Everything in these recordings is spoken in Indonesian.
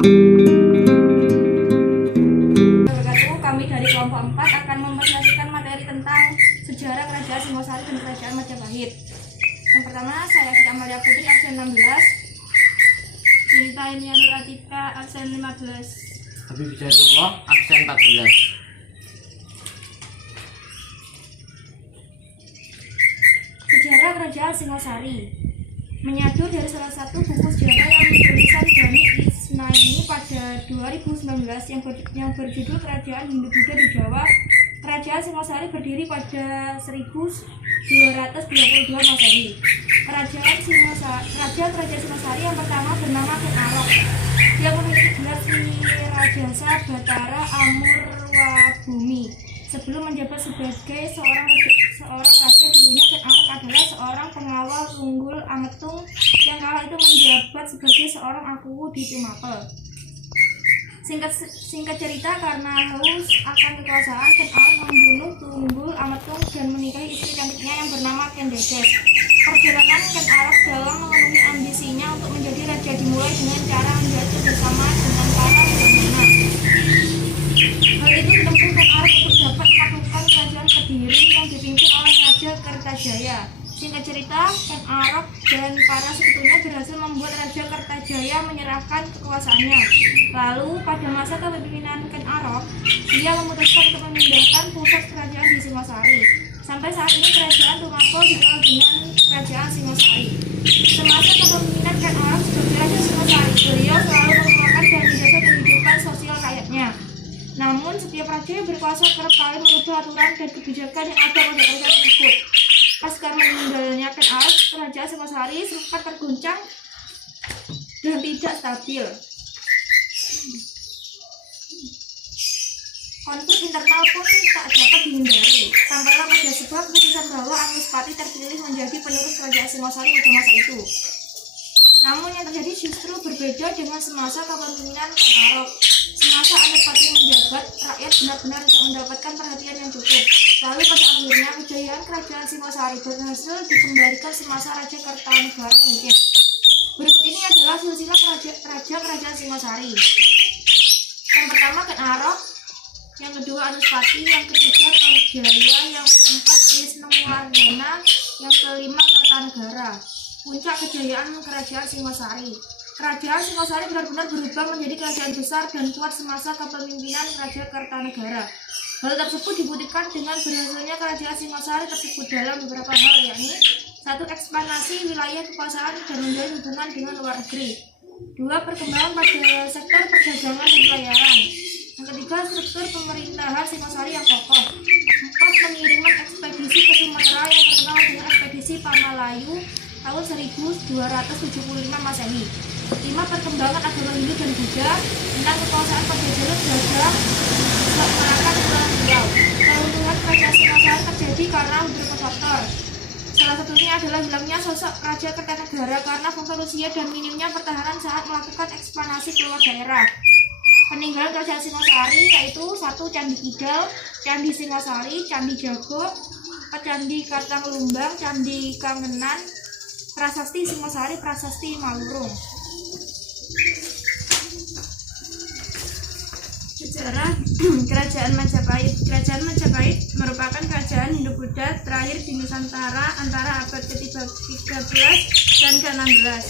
Kami dari kelompok 4 akan mempresentasikan materi tentang sejarah Kerajaan Singosari dan Kerajaan Majapahit. Yang pertama, saya Siti Amalia Putri, absen 16. Cerita Enia Nur Atika, absen 15. Habib Hidayatullah, absen 14. Sejarah Kerajaan Singosari menyatu dari salah satu buku sejarah yang ditulisan Bani Ismaili pada 2019 yang berjudul Kerajaan Hindu-Buddha di Jawa. Kerajaan Singosari berdiri pada 1222 Masehi. Raja Kerajaan Singosari yang pertama bernama Ken Arok. Dia memiliki gelar Sri Rajasa Batara Amurwabhumi. Sebelum menjabat sebagai seorang raja, dulunya Ken Arok adalah seorang pengawal unggul Ametung yang kala itu menjabat sebagai seorang akuwu di Tumapel. Singkat cerita, karena haus akan kekuasaan, Ken Arok membunuh Tunggul Ametung dan menikahi istri cantiknya yang bernama Ken Dedes. Perjalanan Ken Arok dalam memenuhi ambisinya untuk menjadi raja dimulai dengan cara menjalin kerjasama dengan para Brahmana. Hal itu ditempuh Ken Arok untuk dapat menaklukkan kerajaan Kediri yang dipimpin oleh Raja Kertajaya. Singkat cerita, Ken Arok dan para sekutunya berhasil membuat Raja Kertajaya menyerahkan kekuasaannya. Lalu, pada masa kepemimpinan Ken Arok, dia memutuskan untuk memindahkan pusat kerajaan di Singosari. Sampai saat ini kerajaan Tumapel dikenal dengan Kerajaan Singosari. Semasa kepemimpinan Ken Arok sebagai Raja Singosari, beliau selalu mengeluarkan dan menjaga kehidupan sosial rakyatnya. Namun, setiap raja yang berkuasa kerap kali merubah aturan dan kebijakan yang ada pada kerajaan tersebut. Pasca meninggalnya Ken Arok, Kerajaan Singosari sempat terguncang dan tidak stabil. Konflik internal pun tak dapat dihindari. Sampailah pada sebuah keputusan bahwa Anguspati terpilih menjadi penerus Kerajaan Singosari pada masa itu. Namun yang terjadi justru berbeda dengan semasa kepemimpinan Ken Arok. Semasa Anguspati menjabat, rakyat benar-benar tidak mendapatkan perhatian yang cukup. Lalu pada akhirnya kejayaan Kerajaan Singosari berhasil dikembalikan semasa Raja Kertanegara memimpin. Berikut ini adalah silsilah Raja Kerajaan Singosari. Yang pertama Ken Arok, yang kedua Anuspati, yang ketiga Kaujaya, yang keempat Wisnuwardana, yang kelima Kertanegara. Puncak kejayaan Kerajaan Singosari. Kerajaan Singosari benar-benar berubah menjadi kerajaan besar dan kuat semasa kepemimpinan Raja Kertanegara. Hal tersebut dibuktikan dengan berhasilnya Kerajaan Singosari tersebut dalam beberapa hal, yakni 1. Ekspansi wilayah kekuasaan dan menjalin hubungan dengan luar negeri. 2. Perkembangan pada sektor perdagangan dan pelayaran. Yang ketiga, struktur pemerintahan Singosari yang kokoh. 4. Pengiriman ekspedisi ke Sumatera yang terkenal dengan ekspedisi Pamalayu tahun 1275 Masehi. 5. Perkembangan agama Hindu dan Buddha tentang kekuasaan pada jalur dagang seakan pulau. Keruntuhan Kerajaan Singosari terjadi karena beberapa faktor. Salah satunya adalah hilangnya sosok Raja Kertanegara karena faktor usia dan minimnya pertahanan saat melakukan ekspansi keluar daerah. Peninggalan Kerajaan Singosari yaitu 1. Candi Kidal, Candi Singosari, Candi Jago, Candi Kartanglumbang, Candi Kangenan, Prasasti Singosari, Prasasti Malurung. Sejarah Kerajaan Majapahit. Kerajaan Majapahit merupakan kerajaan Hindu-Buddha terakhir di Nusantara antara abad ke-13 dan ke-16.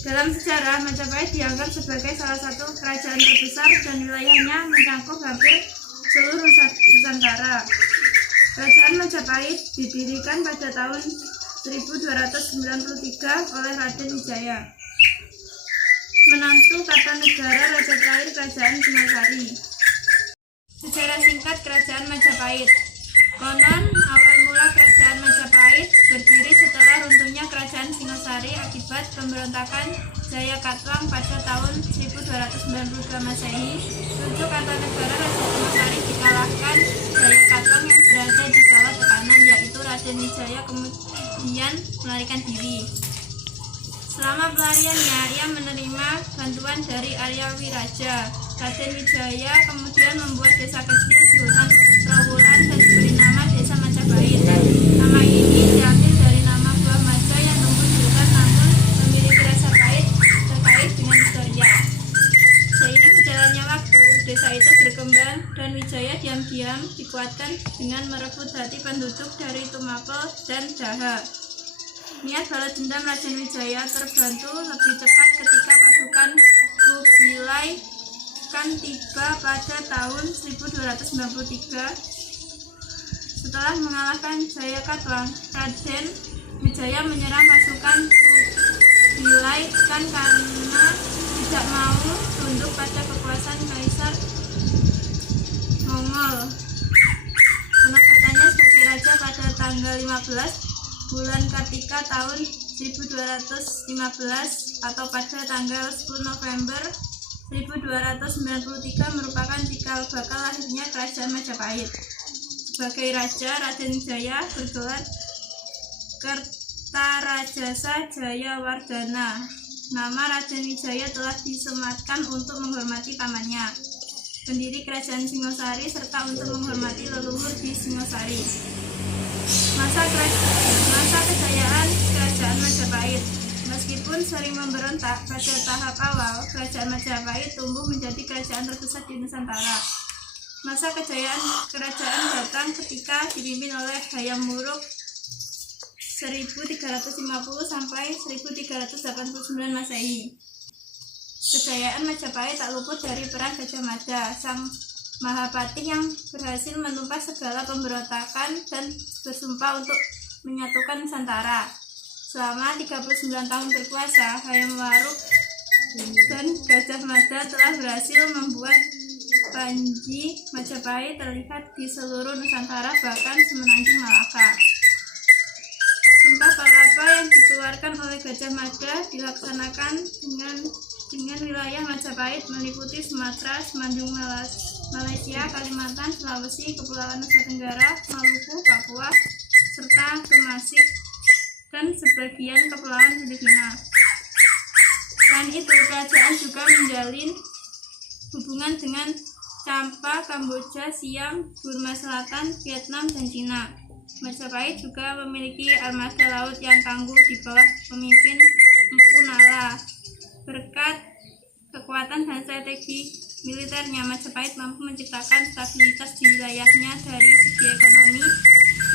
Dalam sejarah, Majapahit dianggap sebagai salah satu kerajaan terbesar dan wilayahnya mencakup hampir seluruh Nusantara. Kerajaan Majapahit didirikan pada tahun 1293 oleh Raden Wijaya, menantu Kartanegara, raja terakhir Kerajaan Singosari. Sejarah singkat Kerajaan Majapahit. Konon, awal mula Kerajaan Majapahit berdiri setelah runtuhnya Kerajaan Singosari akibat pemberontakan Jayakatwang pada tahun 1292 Masehi. Untuk Kartanegara, Raja Singosari dikalahkan Jayakatwang yang berada di bawah tekanan, yaitu Raden Wijaya, kemudian melarikan diri. Selama pelariannya, ia menerima bantuan dari Arya Wiraja. Raden Wijaya kemudian membuat desa kecil di hutan Trowulan dan diberi nama Desa Majapahit. Nama ini diambil dari nama buah maja yang tumbuh di hutan namun memiliki rasa pahit terkait dengan historia. desa itu berkembang dan Wijaya diam-diam dikuatkan dengan merebut hati penduduk dari Tumapel dan Daha. Niat balas dendam Raden Wijaya terbantu lebih cepat ketika pasukan Kubilai Khan tiba pada tahun 1293. Setelah mengalahkan Jayakatwang, Raden Wijaya menyerang pasukan Kubilai Khan karena tidak mau tunduk pada kekuasaan Kaisar Mongol. Penobatannya sebagai raja pada tanggal 15 bulan Kartika tahun 1215 atau pada tanggal 10 November 1293 merupakan cikal bakal lahirnya Kerajaan Majapahit. Sebagai raja, Raden Wijaya bergelar Kertarajasa Jayawardhana. Nama Raden Wijaya telah disematkan untuk menghormati pamannya, pendiri Kerajaan Singosari, serta untuk menghormati leluhur di Singosari. Masa kejayaan Kerajaan Majapahit. Meskipun sering memberontak, pada tahap awal Kerajaan Majapahit tumbuh menjadi kerajaan terbesar di Nusantara. Masa kejayaan kerajaan datang ketika dipimpin oleh Hayam Wuruk 1350 sampai 1389 Masehi. Kejayaan Majapahit tak luput dari peran Gajah Mada, sang Mahapatih yang berhasil menumpas segala pemberontakan dan bersumpah untuk menyatukan Nusantara. Selama 39 tahun berkuasa, Hayam Wuruk dan Gajah Mada telah berhasil membuat Panji Majapahit terlihat di seluruh Nusantara, bahkan semenanjung Malaka. Sumpah Palapa yang dikeluarkan oleh Gajah Mada dilaksanakan dengan wilayah Majapahit meliputi Sumatera, Semenanjung Malaysia, Kalimantan, Sulawesi, Kepulauan Nusa Tenggara, Maluku, Papua, serta Tumasik dan sebagian Kepulauan Filipina. Selain itu, kerajaan juga menjalin hubungan dengan Champa, Kamboja, Siam, Burma Selatan, Vietnam, dan Cina. Majapahit juga memiliki armada laut yang tangguh di bawah pemimpin Empu Nala. Berkat kekuatan dan strategi militernya, Majapahit mampu menciptakan stabilitas di wilayahnya. Dari segi ekonomi,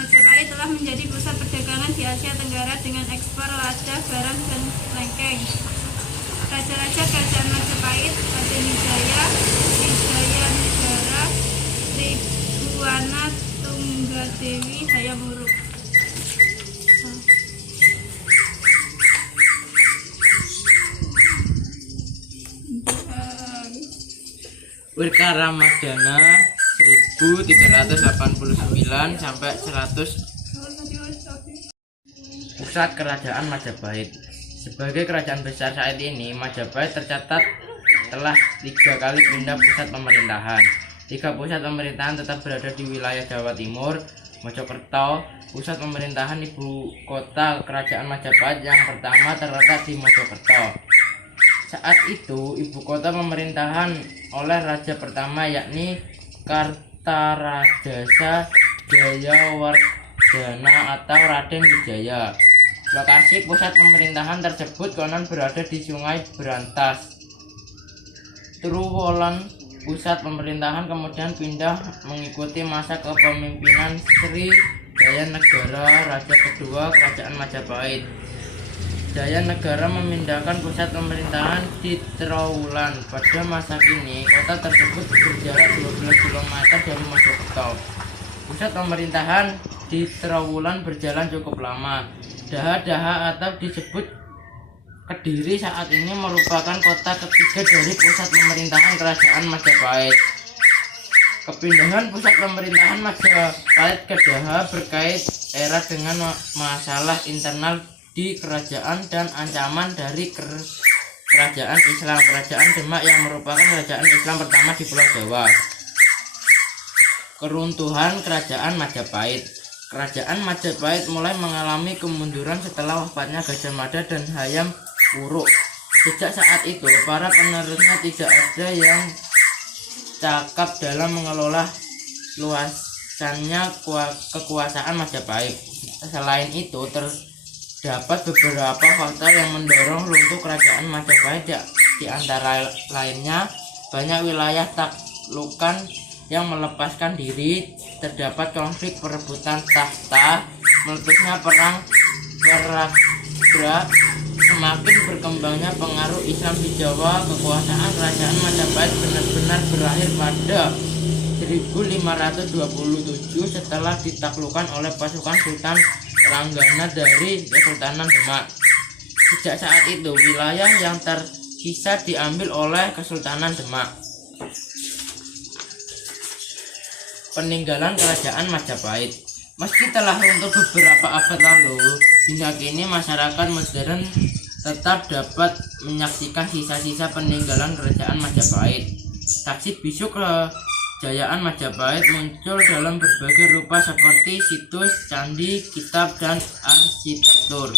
Majapahit telah menjadi pusat perdagangan di Asia Tenggara dengan ekspor lada, garam, dan lengkeng. Raja-raja kerajaan Majapahit: Raden Wijaya, Wijaya Negara, Tribuana Tunggadewi, Hayam Wuruk. Wirkaramadana 1389 sampai 100. Pusat Kerajaan Majapahit. Sebagai kerajaan besar saat ini, Majapahit tercatat telah 3 kali pindah pusat pemerintahan. 3 pusat pemerintahan tetap berada di wilayah Jawa Timur. Mojokerto, pusat pemerintahan ibu kota kerajaan Majapahit yang pertama terletak di Mojokerto. Saat itu, ibu kota pemerintahan oleh raja pertama yakni Kartarajasa Jayawardhana atau Raden Wijaya. Lokasi pusat pemerintahan tersebut konon berada di Sungai Berantas. Truwulan pusat pemerintahan kemudian pindah mengikuti masa kepemimpinan Sri Jayanegara, raja kedua kerajaan Majapahit. Jayanegara memindahkan pusat pemerintahan di Trowulan. Pada masa kini, kota tersebut berjarak 12 km dari Mojokerto. Pusat pemerintahan di Trowulan berjalan cukup lama. Daha atau disebut Kediri saat ini merupakan kota ketiga dari pusat pemerintahan kerajaan Majapahit. Kepindahan pusat pemerintahan Majapahit ke Daha berkait erat dengan masalah internal di kerajaan dan ancaman dari kerajaan Islam. Kerajaan Demak yang merupakan kerajaan Islam pertama di Pulau Jawa. Keruntuhan Kerajaan Majapahit. Kerajaan Majapahit mulai mengalami kemunduran setelah wafatnya Gajah Mada dan Hayam Wuruk. Sejak saat itu, para penerusnya tidak ada yang cakap dalam mengelola luasannya kekuasaan Majapahit. Selain itu, terdapat beberapa faktor yang mendorong runtuh kerajaan Majapahit. Di antara lainnya, banyak wilayah tak ditaklukan yang melepaskan diri, terdapat konflik perebutan tahta, meletusnya perang Peragra, semakin berkembangnya pengaruh Islam di Jawa, kekuasaan kerajaan Majapahit benar-benar berakhir pada 1527 setelah ditaklukkan oleh pasukan Sultan Ranggana dari Kesultanan Demak. Sejak saat itu, wilayah yang tersisa diambil oleh Kesultanan Demak. Peninggalan Kerajaan Majapahit. Meski telah runtuh beberapa abad lalu, hingga kini masyarakat modern tetap dapat menyaksikan sisa-sisa peninggalan Kerajaan Majapahit. Saksi bisu kejayaan Majapahit muncul dalam berbagai rupa seperti situs, candi, kitab, dan arsitektur.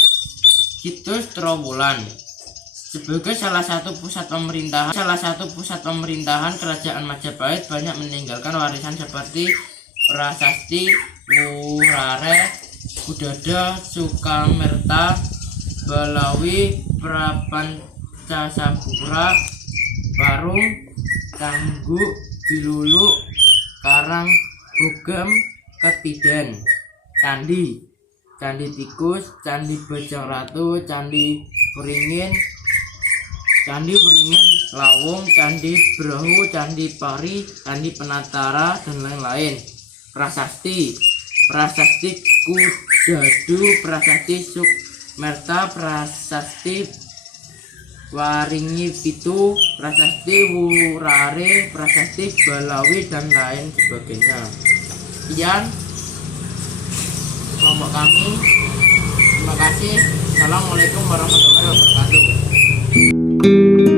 Situs Trowulan sebagai salah satu pusat pemerintahan Kerajaan Majapahit banyak meninggalkan warisan seperti prasasti Wurare, Kudada, Sukamerta, Balawi, Prapancasabura, Parung, Tanggu, Bilulu, Karang, Bugem, Ketiden, Candi, Candi Tikus, Candi Bajang Ratu, Candi Beringin, Lawung, Candi Brahu, Candi Pari, Candi Penatara, dan lain-lain. Prasasti Kudadu, Prasasti Sukmerta, Prasasti Waringi Pitu, Prasasti Wurare, Prasasti Balawi, dan lain sebagainya. Sekian kelompok kami. Terima kasih. Assalamualaikum warahmatullahi wabarakatuh.